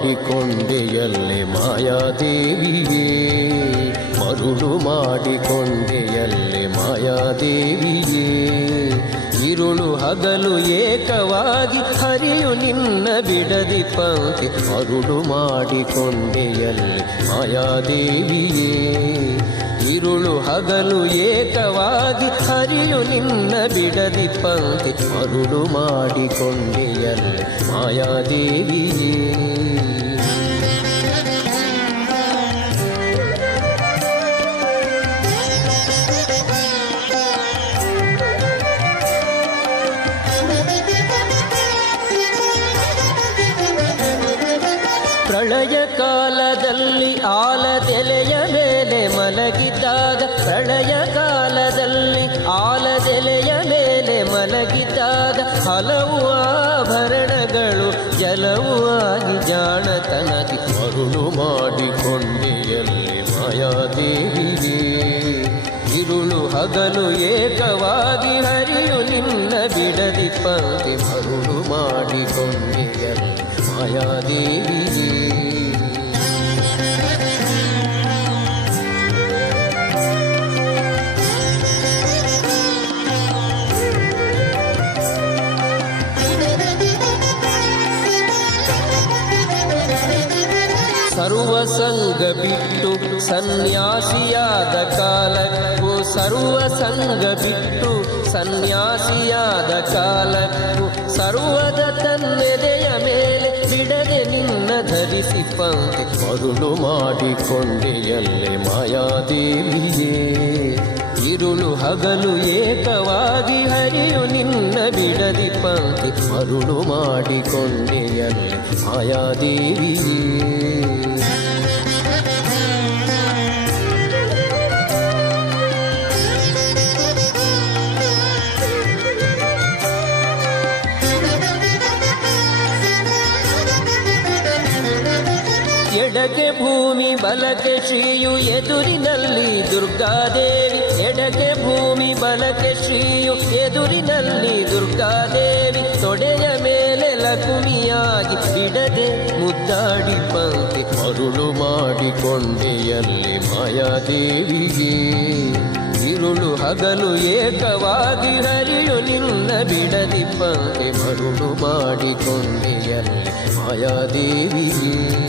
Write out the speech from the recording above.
ಮಾಡಿಕೊಂಡೆಯಲ್ಲಿ ಮಾಯಾದೇವಿಯೇ. ಮರುಳು ಮಾಡಿಕೊಂಡೆಯಲ್ಲಿ ಮಾಯಾದೇವಿಯೇ. ಇರುಳು ಹಗಲು ಏಕವಾಗಿ ಹರಿಯು ನಿನ್ನ ಬಿಡದಿ ಪಂಕ್ತಿ. ಮರುಳು ಮಾಡಿಕೊಂಡೆಯಲ್ಲಿ ಮಾಯಾದೇವಿಯೇ. ಇರುಳು ಹಗಲು ಏಕವಾಗಿ ಹರಿಯು ನಿನ್ನ ಬಿಡದಿ ಪಂಕ್ತಿ. ಮರುಳು ಮಾಡಿಕೊಂಡೆಯಲ್ಲಿ ಮಾಯಾದೇವಿಯೇ. ಪ್ರಳಯ ಕಾಲದಲ್ಲಿ ಆಲದೆಲೆಯ ಮೇಲೆ ಮಲಗಿದಾಗ ಪ್ರಳಯ ಕಾಲದಲ್ಲಿ ಆಲದೆಲೆಯ ಮೇಲೆ ಮಲಗಿದಾಗ ಹಲವು ಆಭರಣಗಳು ಜಲವು ಆಗಿ ಜಾಣತನದಿ ಮರುಳು ಮಾಡಿಕೊಂಡೆಯಲ್ಲಿ ಮಾಯಾದೇವಿಗೆ ಇರುಳು ಹಗಲು ಏಕವಾಗಿ ಹರಿಯು ನಿನ್ನ ಬಿಡದಿ ಪಂಕ್ತಿ ಮರುಳು ಮಾಡಿಕೊಂಡೆಯಲ್ಲಿ ಮಾಯಾದೇವಿಯೇ. ಸರ್ವ ಸಂಗ ಬಿಟ್ಟು ಸನ್ಯಾಸಿಯಾದ ಕಾಲಕ್ಕೂ ಸರ್ವಸಂಗ ಬಿಟ್ಟು ಸನ್ಯಾಸಿಯಾದ ಕಾಲಕ್ಕೂ ಸರ್ವದ ತನ್ನೆದೆಯ ಮೇಲೆ ಬಿಡದೆ ನಿನ್ನ ಧರಿಸಿ ಪಂಕ್ತಿ ಮರುಳು ಮಾಡಿಕೊಂಡೆಯಲ್ಲೇ ಮಾಯಾದೇವಿಯೇ. ಇರುಳು ಹಗಲು ಏಕವಾಗಿ ಹರಿಯು ನಿನ್ನ ಬಿಡದಿ ಪಂಕ್ತಿ ಮರುಳು ಮಾಡಿಕೊಂಡೆಯಲ್ಲೇ ಮಾಯಾದೇವಿಯೇ. ಎಡಕ್ಕೆ ಭೂಮಿ ಬಲಕೆ ಶ್ರೀಯು, ಎದುರಿನಲ್ಲಿ ದುರ್ಗಾದೇವಿ. ಎಡಗೆ ಭೂಮಿ ಬಲಕೆ ಶ್ರೀಯು, ಎದುರಿನಲ್ಲಿ ದುರ್ಗಾದೇವಿ. ತೊಡೆಯ ಮೇಲೆ ಲಕ್ಷ್ಮಿಯಾಗಿ ಬಿಡದೆ ಮುದ್ದಾಡಿ ಪಂಕ್ತಿ ಮರುಳು ಮಾಡಿಕೊಂಡೆಯಲ್ಲಿ ಮಾಯಾದೇವಿಗೆ ಇರುಳು ಹಗಲು ಏಕವಾಗಿ ಹರಿಯು ನಿನ್ನ ಬಿಡದಿ ಪಂಕ್ತಿ ಮರುಳು ಮಾಡಿಕೊಂಡೆಯಲ್ಲಿ ಮಾಯಾದೇವಿಗೆ